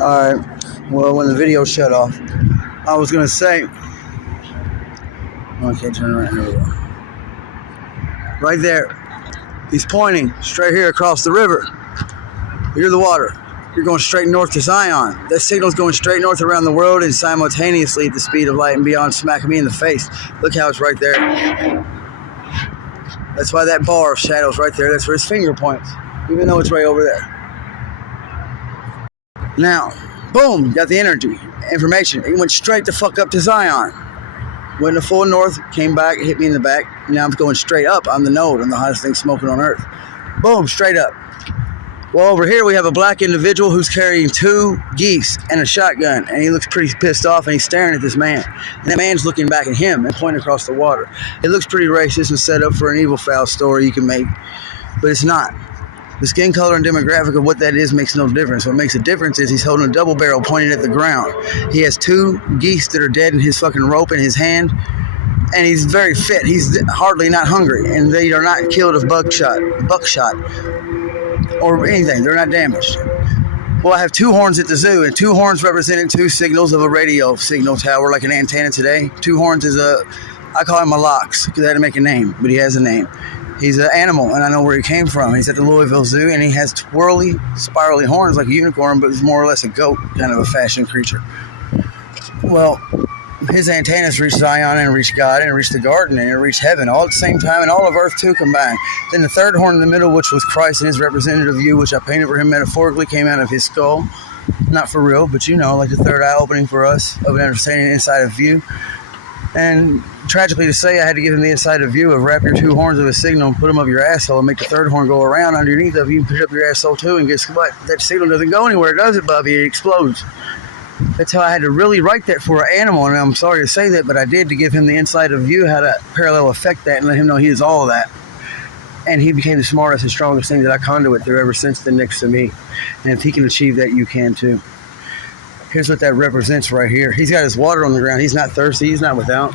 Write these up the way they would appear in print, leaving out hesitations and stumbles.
Alright, well, when the video shut off, I was going to say, I can't turn around. Here we go. Right there. He's pointing straight here across the river. You're the water. You're going straight north to Zion. That signal's going straight north around the world and simultaneously at the speed of light and beyond, smacking me in the face. Look how it's right there. That's why that bar of shadow's right there. That's where his finger points, even though it's right over there. Now, boom, got the energy, information. It went straight the fuck up to Zion. Went to full north, came back, hit me in the back. Now I'm going straight up. I'm the node. I'm the hottest thing smoking on earth. Boom, straight up. Well, over here we have a black individual who's carrying 2 geese and a shotgun, and he looks pretty pissed off, and he's staring at this man. And that man's looking back at him and pointing across the water. It looks pretty racist and set up for an evil, foul story you can make, but it's not. The skin color and demographic of what that is makes no difference. What makes a difference is he's holding a double barrel pointed at the ground. He has 2 geese that are dead in his fucking rope in his hand, and he's very fit. He's hardly not hungry, and they are not killed of buckshot, or anything. They're not damaged. Well, I have 2 horns at the zoo, and 2 horns represented 2 signals of a radio signal tower, like an antenna today. 2 horns is I call him a lox, because I had to make a name, but he has a name. He's an animal, and I know where he came from. He's at the Louisville Zoo, and he has twirly, spirally horns like a unicorn, but it's more or less a goat, kind of a fashion creature. Well, his antennas reach Zion and reach God and reach the garden and reach heaven all at the same time, and all of earth too combined. Then the 3rd horn in the middle, which was Christ and his representative view, which I painted for him metaphorically, came out of his skull. Not for real, but you know, like the 3rd eye opening for us of an understanding inside of view. And tragically to say, I had to give him the inside of view of wrap your 2 horns of a signal and put them up your asshole and make the 3rd horn go around underneath of you and put it up your asshole too, and guess what? That signal doesn't go anywhere, does it, Bubby? It explodes. That's how I had to really write that for an animal, and I'm sorry to say that, but I did, to give him the inside of view how to parallel affect that and let him know he is all of that. And he became the smartest and strongest thing that I conduit through ever since then next to me. And if he can achieve that, you can too. Here's what that represents right here. He's got his water on the ground. He's not thirsty. He's not without.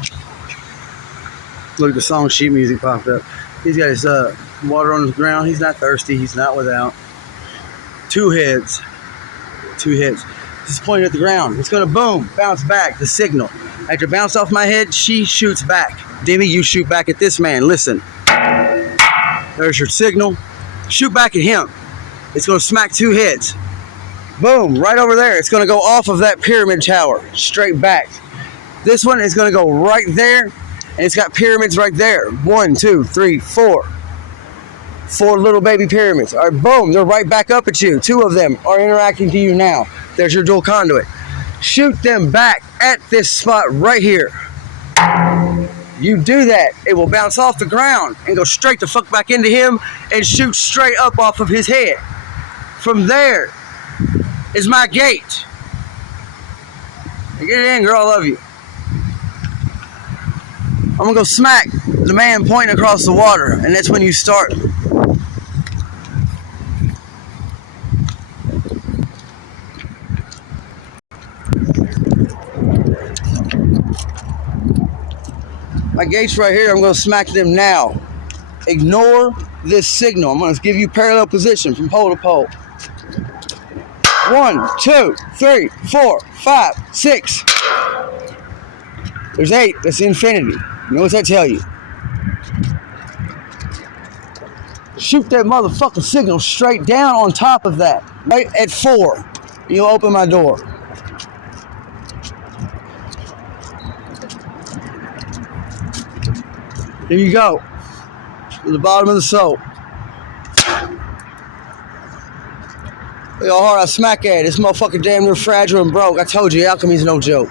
Look, the song sheet music popped up. He's got his water on the ground. He's not thirsty. He's not without. 2 heads. 2 heads. Just pointing at the ground. It's going to boom, bounce back, the signal. After it bounced off my head, she shoots back. Demi, you shoot back at this man. Listen. There's your signal. Shoot back at him. It's going to smack 2 heads. Boom, right over there. It's going to go off of that pyramid tower, straight back. This one is going to go right there, and it's got pyramids right there. 1, 2, 3, 4. 4 little baby pyramids. All right, boom, they're right back up at you. 2 of them are interacting to you now. There's your dual conduit. Shoot them back at this spot right here. You do that, it will bounce off the ground and go straight the fuck back into him and shoot straight up off of his head. From there is my gate. Get it in, girl, I love you. I'm gonna go smack the man pointing across the water, and that's when you start. My gate's right here. I'm going to smack them now. Ignore this signal. I'm going to give you parallel position from pole to pole. 1, 2, 3, 4, 5, 6. There's 8. That's infinity. You know what that tell you? Shoot that motherfucking signal straight down on top of that. Right at 4. You'll open my door. Here you go. To the bottom of the soap. Look how hard I smack at it. This motherfucker damn near fragile and broke. I told you, alchemy's no joke.